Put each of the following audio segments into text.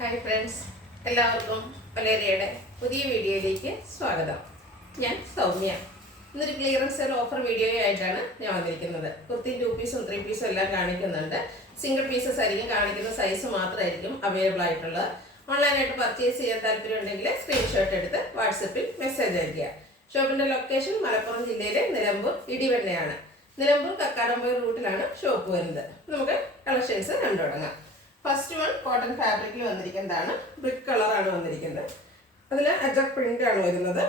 Hi friends, എല്ലാവർക്കും വലേറിയയുടെ പുതിയ വീഡിയോയിലേക്ക് സ്വാഗതം. ഞാൻ സൗമ്യ. ഇന്നൊരു ക്ലിയറൻസ് സെയിൽ ഓഫർ വീഡിയോ ആയിട്ടാണ് ഞാൻ വന്നിരിക്കുന്നത്. കുർത്തി 2 പീസും 3 പീസും എല്ലാം കാണിക്കുന്നുണ്ട്. സിംഗിൾ പീസസ് ആയിരിക്കും കാണിക്കുന്ന, സൈസ് മാത്രമായിരിക്കും അവൈലബിൾ ആയിട്ടുള്ളത്. ഓൺലൈനായിട്ട് പർച്ചേസ് ചെയ്യാൻ താല്പര്യമുണ്ടെങ്കിൽ സ്ക്രീൻഷോട്ട് എടുത്ത് വാട്സപ്പിൽ മെസ്സേജ് അയയ്ക്കുക. ഷോപ്പിൻ്റെ ലൊക്കേഷൻ മലപ്പുറം ജില്ലയിലെ നിലമ്പൂർ ഇടിവണ്ണയാണ്. നിലമ്പൂർ കക്കാടംപൊയിൽ റൂട്ടിലാണ് ഷോപ്പ് വരുന്നത്. നമുക്ക് കളക്ഷൻസ് കണ്ടു തുടങ്ങാം. ഫസ്റ്റ് വൺ കോട്ടൺ ഫാബ്രിക്കിൽ വന്നിരിക്കുന്നതാണ്. ബ്രിക്ക് കളറാണ് വന്നിരിക്കുന്നത്. അതിൽ അജക് പ്രിന്റ് ആണ് വരുന്നത്.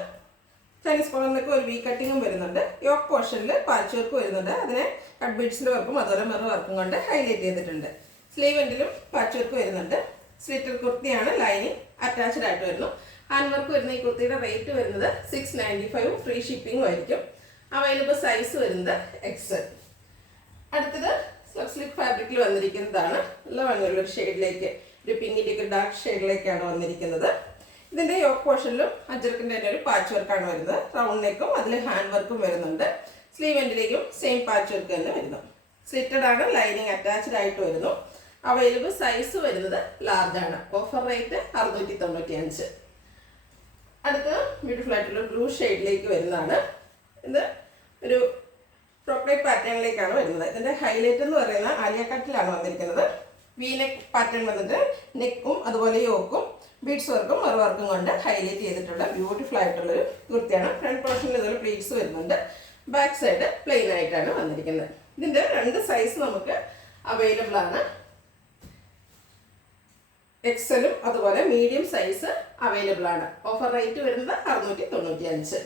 ചൈനീസ് കോളറിനൊക്കെ ഒരു വി കട്ടിങ്ങും വരുന്നുണ്ട്. യോക്ക് പോർഷനിൽ പാച്ച് വർക്ക് വരുന്നുണ്ട്. അതിനെ കട്ട് ബീഡ്സിൻ്റെ വർക്കും അതുപോലെ മെറു വർക്കും കൊണ്ട് ഹൈലൈറ്റ് ചെയ്തിട്ടുണ്ട്. സ്ലീവ് എൻഡിലും പാച്ച് വർക്ക് വരുന്നുണ്ട്. സ്ലിറ്റർ കുർത്തിയാണ്, ലൈനിങ് അറ്റാച്ച്ഡ് ആയിട്ട് വരുന്നു. ഹാൻഡ് വർക്ക് വരുന്ന ഈ കുർത്തിയുടെ റേറ്റ് വരുന്നത് 695, ഫ്രീ ഷിപ്പിംഗും ആയിരിക്കും. അവൈലബിൾ സൈസ് വരുന്നത് എക്സൽ. അടുത്തത് സ്ലിക്ക് ഫാബ്രിക്കിൽ വന്നിരിക്കുന്നതാണ്. നല്ല ഭംഗിയുള്ള ഒരു ഷെയ്ഡിലേക്ക്, ഒരു പിങ്കിൻ്റെ ഒക്കെ ഡാർക്ക് ഷെയ്ഡിലേക്കാണ് വന്നിരിക്കുന്നത്. ഇതിൻ്റെ യോക്ക് പോർഷനിലും അജർക്കിൻ്റെ തന്നെ ഒരു പാച്ച് വർക്കാണ് വരുന്നത്. റൗണ്ട് നെക്കും അതിൽ ഹാൻഡ് വർക്കും വരുന്നുണ്ട്. സ്ലീവ് എൻഡിലേക്കും സെയിം പാച്ച് വർക്ക് തന്നെ വരുന്നു. സ്ലിറ്റഡ് ആണ്, ലൈനിങ് അറ്റാച്ച്ഡ് ആയിട്ട് വരുന്നു. അവൈലബിൾ സൈസ് വരുന്നത് ലാർജ് ആണ്. Offer rate 695. അടുത്ത ബ്യൂട്ടിഫുൾ ആയിട്ടുള്ള ബ്ലൂ ഷെയ്ഡിലേക്ക് വരുന്നതാണ്. ഇത് ഒരു ഫ്രോക്ക് പാറ്റേണിലേക്കാണ് വരുന്നത്. ഇതിൻ്റെ ഹൈലൈറ്റ് എന്ന് പറയുന്നത് ആലിയ കട്ടിലാണ് വന്നിരിക്കുന്നത്. വി നെക്ക് പാറ്റേൺ വന്നിട്ട് നെക്കും അതുപോലെ യോക്കും ബീഡ്സ് വർക്കും മെറു വർക്കും കൊണ്ട് ഹൈലൈറ്റ് ചെയ്തിട്ടുള്ള ബ്യൂട്ടിഫുൾ ആയിട്ടുള്ളൊരു കുർത്തിയാണ്. ഫ്രണ്ട് പോർഷനിൽ ഇതുപോലെ പ്ലീറ്റ്സ് വരുന്നുണ്ട്. ബാക്ക് സൈഡ് പ്ലെയിൻ ആയിട്ടാണ് വന്നിരിക്കുന്നത്. ഇതിൻ്റെ 2 സൈസ് നമുക്ക് അവൈലബിൾ ആണ്. എക്സലും അതുപോലെ മീഡിയം സൈസ് അവൈലബിൾ ആണ്. ഓഫർ റേറ്റ് വരുന്നത് 695.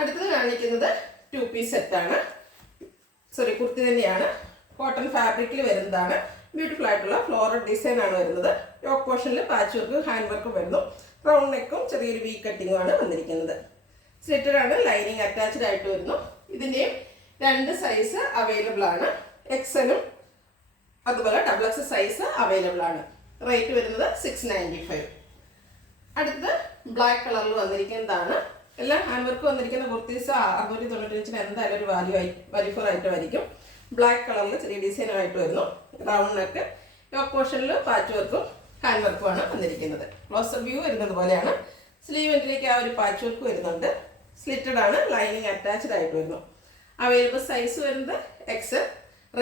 അടുത്തത് കാണിക്കുന്നത് 2 പീസ് സെറ്റാണ്. കുർത്തി തന്നെയാണ്. കോട്ടൺ ഫാബ്രിക്കിൽ വരുന്നതാണ്. ബ്യൂട്ടിഫുൾ ആയിട്ടുള്ള ഫ്ലോറൽ ഡിസൈൻ ആണ് വരുന്നത്. യോക്ക് പോർഷനിൽ പാച്ച് വർക്ക് ഹാൻഡ് വർക്കും വരുന്നു. റൗണ്ട് നെക്കും ചെറിയൊരു വി കട്ടിങ്ങും ആണ് വന്നിരിക്കുന്നത്. സ്ലിറ്റഡ് ആണ്, ലൈനിങ് അറ്റാച്ച്ഡ് ആയിട്ട് വരുന്നു. ഇതിൻ്റെയും 2 സൈസ് അവൈലബിൾ ആണ്. എക്സലും അതുപോലെ XXL സൈസ് അവൈലബിൾ ആണ്. റേറ്റ് വരുന്നത് 695. അടുത്തത് ബ്ലാക്ക് കളറിൽ വന്നിരിക്കുന്നതാണ്. എല്ലാം ഹാൻഡ് വർക്ക് വന്നിരിക്കുന്ന കുർത്തീസ് 695 എന്തായാലും ഒരു വാല്യൂ ഫോർ ഐറ്റം ആയിരിക്കും. ബ്ലാക്ക് കളറിൽ ചെറിയ ഡിസൈനായിട്ട് വരുന്നു. റൗണ്ട് നെക്ക്, യോക്ക് പോർഷനിൽ പാച്ച് വർക്കും ഹാൻഡ് വർക്കുമാണ് വന്നിരിക്കുന്നത്. ക്ലോസർ വ്യൂ വരുന്നത് പോലെയാണ്. സ്ലീവ് എൻഡിലേക്ക് ആ ഒരു പാച്ച് വർക്ക് വരുന്നുണ്ട്. സ്ലിറ്റഡ് ആണ്, ലൈനിങ് അറ്റാച്ച്ഡ് ആയിട്ട് വരുന്നു. അവൈലബിൾ സൈസ് വരുന്നത് XL.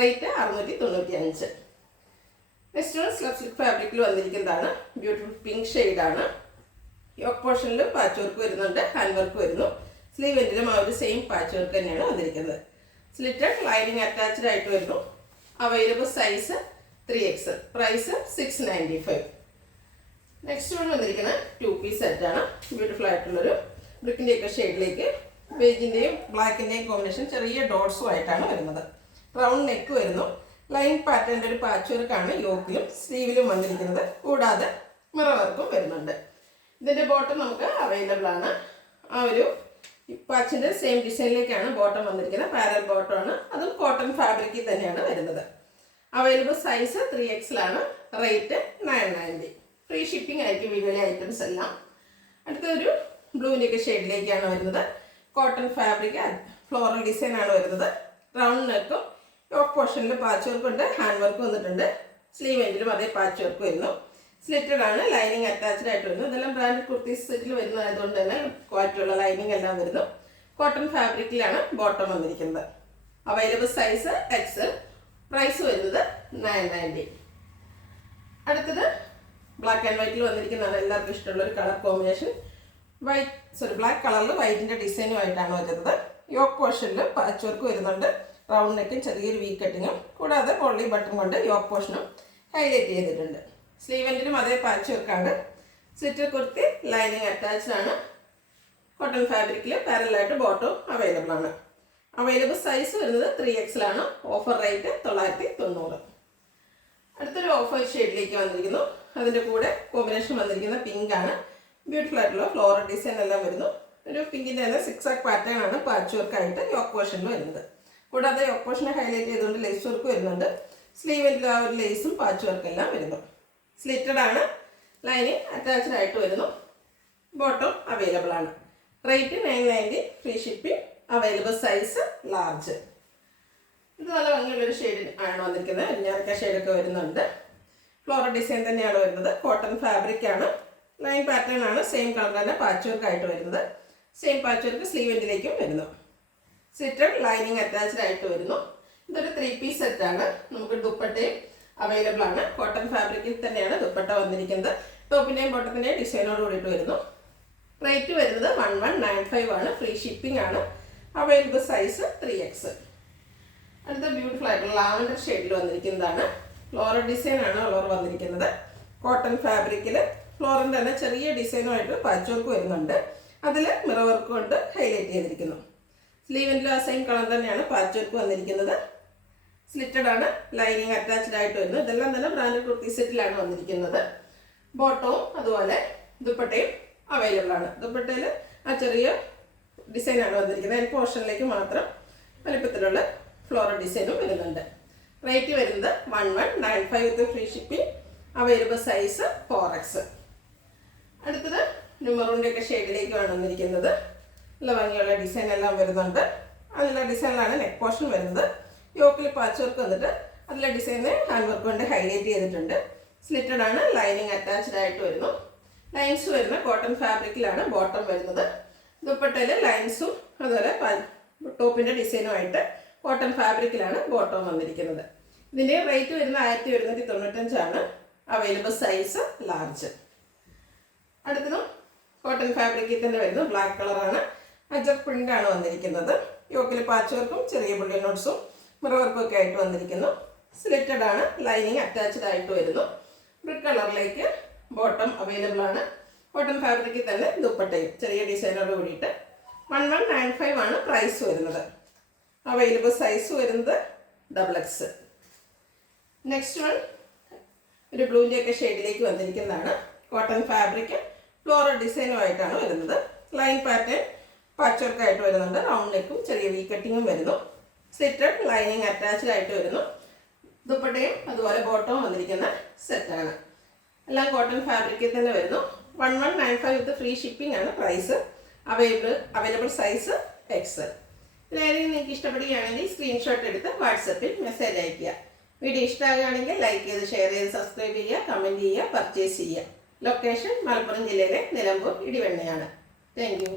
Rate 695. Next one slick ഫാബ്രിക്കിൽ വന്നിരിക്കുന്നതാണ്. ബ്യൂട്ടിഫുൾ പിങ്ക് ഷെയ്ഡാണ്. യോക്ക് പോർഷനിൽ പാച്ച് വർക്ക് വരുന്നുണ്ട്, ഹാൻഡ് വർക്ക് വരുന്നു. സ്ലീവ് എൻഡിലും ആ ഒരു സെയിം പാച്ച് വർക്ക് തന്നെയാണ് വന്നിരിക്കുന്നത്. സ്ലിറ്റഡ്, ലൈനിങ് അറ്റാച്ച്ഡ് ആയിട്ട് വരുന്നു. Available size 3XL. Price 695. Next one വന്നിരിക്കുന്നത് 2 പീസ് സെറ്റാണ്. ബ്യൂട്ടിഫുൾ ആയിട്ടുള്ളൊരു ബ്രിക്കിൻ്റെ ഒക്കെ ഷെയ്ഡിലേക്ക് ബേജിൻ്റെയും ബ്ലാക്കിൻ്റെയും കോമ്പിനേഷൻ ചെറിയ ഡോട്ട്സും ആയിട്ടാണ് വരുന്നത്. റൗണ്ട് നെക്ക് വരുന്നു. ലൈൻ പാറ്റേണിൻ്റെ ഒരു പാച്ച് വർക്കാണ് യോക്കിലും സ്ലീവിലും വന്നിരിക്കുന്നത്. കൂടാതെ മിറർ വർക്കും വരുന്നുണ്ട്. ഇതിൻ്റെ ബോട്ടം നമുക്ക് അവൈലബിൾ ആണ്. ആ ഒരു പാച്ചിൻ്റെ സെയിം ഡിസൈനിലേക്കാണ് ബോട്ടം വന്നിരിക്കുന്നത്. പാരൽ ബോട്ടം ആണ്. അതും കോട്ടൺ ഫാബ്രിക്കിൽ തന്നെയാണ് വരുന്നത്. അവൈലബിൾ സൈസ് 3XL ആണ്. റേറ്റ് 990. ഫ്രീ ഷിപ്പിംഗ് ആയിരിക്കും വീഡിയോയിലെ ഐറ്റംസ് എല്ലാം. അടുത്തൊരു ബ്ലൂവിൻ്റെയൊക്കെ ഷെയ്ഡിലേക്കാണ് വരുന്നത്. കോട്ടൺ ഫാബ്രിക് ഫ്ലോറൽ ഡിസൈൻ ആണ് വരുന്നത്. റൗണ്ട് നെക്കും യോക്ക് പോർഷനിൽ പാച്ച് വർക്ക് ഉണ്ട്, ഹാൻഡ് വർക്ക് വന്നിട്ടുണ്ട്. സ്ലീവ് എൻഡിലും അതേ പാച്ച് വർക്ക് വരുന്നു. സ്ലിറ്റഡ് ആണ്, ലൈനിങ് അറ്റാച്ച്ഡ് ആയിട്ട് വരുന്നു. ഇതെല്ലാം ബ്രാൻഡ് കുർത്തീസ് സെറ്റിൽ വരുന്നതായതുകൊണ്ട് തന്നെ ക്വാളിറ്റിയുള്ള ലൈനിങ് എല്ലാം വരുന്നു. കോട്ടൺ ഫാബ്രിക്കിലാണ് ബോട്ടം വന്നിരിക്കുന്നത്. Available size Excel. പ്രൈസ് വരുന്നത് 990. അടുത്തത് ബ്ലാക്ക് ആൻഡ് വൈറ്റിൽ വന്നിരിക്കുന്നതാണ്. എല്ലാവർക്കും ഇഷ്ടമുള്ള ഒരു കളർ കോമ്പിനേഷൻ. ബ്ലാക്ക് കളറിൽ വൈറ്റിൻ്റെ ഡിസൈനുമായിട്ടാണ് വരുന്നത്. യോക്ക് പോർഷനിൽ പാച്ച് വർക്ക് വരുന്നുണ്ട്. റൗണ്ട് നെക്കും ചെറിയൊരു വി കട്ടിങ്ങും കൂടാതെ പൊള്ളി ബട്ടൺ കൊണ്ട് യോക്ക് പോർഷനും ഹൈലൈറ്റ് ചെയ്തിട്ടുണ്ട്. സ്ലീവ് എൻഡിലും അതേ പാച്ച് വർക്കാണ്. സ്ലിറ്റർ കുർത്തി, ലൈനിങ് അറ്റാച്ച്ഡ് ആണ്. കോട്ടൺ ഫാബ്രിക്കിൽ പാരലായിട്ട് ബോട്ടം അവൈലബിൾ ആണ്. അവൈലബിൾ സൈസ് വരുന്നത് 3XL ആണ്. Offer rate 990. അടുത്തൊരു ഓഫർ ഷെയ്ഡിലേക്ക് വന്നിരിക്കുന്നു. അതിൻ്റെ കൂടെ കോമ്പിനേഷൻ വന്നിരിക്കുന്ന പിങ്ക് ആണ്. ബ്യൂട്ടിഫുൾ ആയിട്ടുള്ള ഫ്ലോറൽ ഡിസൈൻ എല്ലാം വരുന്നു. ഒരു പിങ്കിൻ്റെ തന്നെ 6 പാറ്റേൺ ആണ് പാച്ച് വർക്കായിട്ട് യോക്ക് പോർഷനിൽ വരുന്നത്. കൂടാതെ യോക്ക് പോർഷനെ ഹൈലൈറ്റ് ചെയ്തുകൊണ്ട് ലേസ് വർക്ക് വരുന്നുണ്ട്. സ്ലീവിൽ ആ ഒരു ലേസും പാച്ച് വർക്ക് എല്ലാം വരുന്നു. സ്ലിറ്റഡ് ആണ്, ലൈനിങ് അറ്റാച്ച്ഡ് ആയിട്ട് വരുന്നു. ബോട്ടം അവൈലബിൾ ആണ്. Rate 990. Free shipping. Available size large. ഇത് നല്ല ഭംഗിയുള്ളൊരു ഷെയ്ഡ് ആണ് വന്നിരിക്കുന്നത്. ഞാനൊക്കെ ഷെയ്ഡൊക്കെ വരുന്നുണ്ട്. ഫ്ലോറൽ ഡിസൈൻ തന്നെയാണ് വരുന്നത്. കോട്ടൺ ഫാബ്രിക് ആണ്. ലൈൻ പാറ്റേൺ ആണ്. സെയിം കളർ തന്നെ പാച്ച് വർക്ക് ആയിട്ട് വരുന്നത്. സെയിം പാച്ച് വർക്ക് സ്ലീവ് എൻഡിലേക്കും വരുന്നു. സ്ലിറ്റഡ് ലൈനിങ് അറ്റാച്ച്ഡ് ആയിട്ട് വരുന്നു. ഇതൊരു 3 പീസ് സെറ്റാണ്. നമുക്ക് ദുപ്പട്ടയും അവൈലബിൾ ആണ്. കോട്ടൺ ഫാബ്രിക്കിൽ തന്നെയാണ് ദുപ്പട്ട വന്നിരിക്കുന്നത്. ടോപ്പിൻ്റെയും ബോട്ടത്തിൻ്റെയും ഡിസൈനോട് കൂടിയിട്ട് വരുന്നു. റേറ്റ് വരുന്നത് 1195 ആണ്. ഫ്രീ ഷിപ്പിംഗ് ആണ്. Available size 3X. അടുത്ത ബ്യൂട്ടിഫുൾ ആയിട്ടുള്ള ലാവൻഡർ ഷെയ്ഡിൽ വന്നിരിക്കുന്നതാണ്. ഫ്ലോറൽ ഡിസൈൻ ആണ് കളർ വന്നിരിക്കുന്നത്. കോട്ടൺ ഫാബ്രിക്കിൽ ഫ്ലോറിൻ്റെ തന്നെ ചെറിയ ഡിസൈനുമായിട്ട് പാച്ച് വർക്ക് വരുന്നുണ്ട്. അതിൽ മിറർ വർക്ക് കൊണ്ട് ഹൈലൈറ്റ് ചെയ്തിരിക്കുന്നു. സ്ലീവിൻ്റെ ആ സെയിം കളർ തന്നെയാണ് പാച്ച് വർക്ക് വന്നിരിക്കുന്നത്. സ്ലിറ്റഡ് ആണ്. ലൈനിങ് അറ്റാച്ച്ഡ് ആയിട്ട് വരുന്നു. ഇതെല്ലാം തന്നെ ബ്രാൻഡ് കുർത്തി സെറ്റിലാണ് വന്നിരിക്കുന്നത്. ബോട്ടവും അതുപോലെ ദുപ്പട്ടയും അവൈലബിൾ ആണ്. ദുപ്പട്ടയിൽ ആ ചെറിയ ഡിസൈനാണ് വന്നിരിക്കുന്നത്. അതിന് പോർഷനിലേക്ക് മാത്രം വലിപ്പത്തിലുള്ള ഫ്ലോറൽ ഡിസൈനും വരുന്നുണ്ട്. റേറ്റ് വരുന്നത് 1195 വിത്ത് free shipping. Available size 4X. അടുത്തത് മെറൂണിൻ്റെ ഒക്കെ ഷെയ്ഡിലേക്കാണ് വന്നിരിക്കുന്നത്. നല്ല ഭംഗിയുള്ള ഡിസൈൻ എല്ലാം വരുന്നുണ്ട്. അതിലുള്ള ഡിസൈനിലാണ് നെക്ക് പോർഷൻ വരുന്നത്. യോക്കിൽ പാച്ച് വർക്ക് വന്നിട്ട് അതിലെ ഡിസൈന് ഹാൻഡ് വർക്ക് കൊണ്ട് ഹൈലൈറ്റ് ചെയ്തിട്ടുണ്ട്. സ്ലിറ്റഡ് ആണ്. ലൈനിങ് അറ്റാച്ച്ഡ് ആയിട്ട് വരുന്നു. ലൈൻസ് വരുന്ന കോട്ടൺ ഫാബ്രിക്കിലാണ് ബോട്ടം വരുന്നത്. ദുപ്പട്ടയിൽ ലൈൻസും അതുപോലെ ടോപ്പിൻ്റെ ഡിസൈനുമായിട്ട് കോട്ടൺ ഫാബ്രിക്കിലാണ് ബോട്ടം വന്നിരിക്കുന്നത്. ഇതിൻ്റെ റേറ്റ് വരുന്ന 1195 ആണ്. Available size large. അടുത്തതും കോട്ടൺ ഫാബ്രിക്കിൽ തന്നെ വരുന്നു. ബ്ലാക്ക് കളറാണ്. അജർ പ്രിൻ്റ് ആണ് വന്നിരിക്കുന്നത്. യോക്കിൽ പാച്ച് വർക്കും ചെറിയ ബുള്ളി നോട്ട്സും മിറർ വർക്കും ഒക്കെ ആയിട്ട് വന്നിരിക്കുന്നു. സ്ലിറ്റഡ് ആണ്. ലൈനിങ് അറ്റാച്ച്ഡ് ആയിട്ട് വരുന്നു. ബ്രിക്ക് കളറിലേക്ക് ബോട്ടം അവൈലബിൾ ആണ്. കോട്ടൺ ഫാബ്രിക്കിൽ തന്നെ ദുപ്പട്ടയും ചെറിയ ഡിസൈനോട് കൂടിയിട്ട് 1195 ആണ് പ്രൈസ് വരുന്നത്. അവൈലബിൾ സൈസ് വരുന്നത് XXX. നെക്സ്റ്റ് വൺ ഒരു ബ്ലൂവിൻ്റെ ഒക്കെ ഷെയ്ഡിലേക്ക് വന്നിരിക്കുന്നതാണ്. കോട്ടൺ ഫാബ്രിക് ഫ്ലോറൽ ഡിസൈനുമായിട്ടാണ് വരുന്നത്. ലൈൻ പാറ്റേൺ പാച്ച് വർക്ക് ആയിട്ട് വരുന്നുണ്ട്. റൗണ്ട് നെക്കും ചെറിയ വി കട്ടിങ്ങും വരുന്നു. സ്ലിറ്റഡ് ലൈനിങ് അറ്റാച്ച്ഡ് ആയിട്ട് വരുന്നു. ദുപ്പട്ടയും അതുപോലെ ബോട്ടവും വന്നിരിക്കുന്ന സെറ്റാണ്. എല്ലാം കോട്ടൺ ഫാബ്രിക്കിൽ തന്നെ വരുന്നു. 1195 വിത്ത് ഫ്രീ ഷിപ്പിംഗ് ആണ് പ്രൈസ്. Available size XL. ഇതിലേതെങ്കിലും നിങ്ങൾക്ക് ഇഷ്ടപ്പെടുകയാണെങ്കിൽ സ്ക്രീൻഷോട്ട് എടുത്ത് വാട്സപ്പിൽ മെസ്സേജ് അയയ്ക്കുക. വീഡിയോ ഇഷ്ടമാകുകയാണെങ്കിൽ ലൈക്ക് ചെയ്ത് ഷെയർ ചെയ്ത് സബ്സ്ക്രൈബ് ചെയ്യുക, കമൻറ്റ് ചെയ്യുക, പർച്ചേസ് ചെയ്യുക. ലൊക്കേഷൻ മലപ്പുറം ജില്ലയിലെ നിലമ്പൂർ ഇടിവണ്ണയാണ്. Thank you.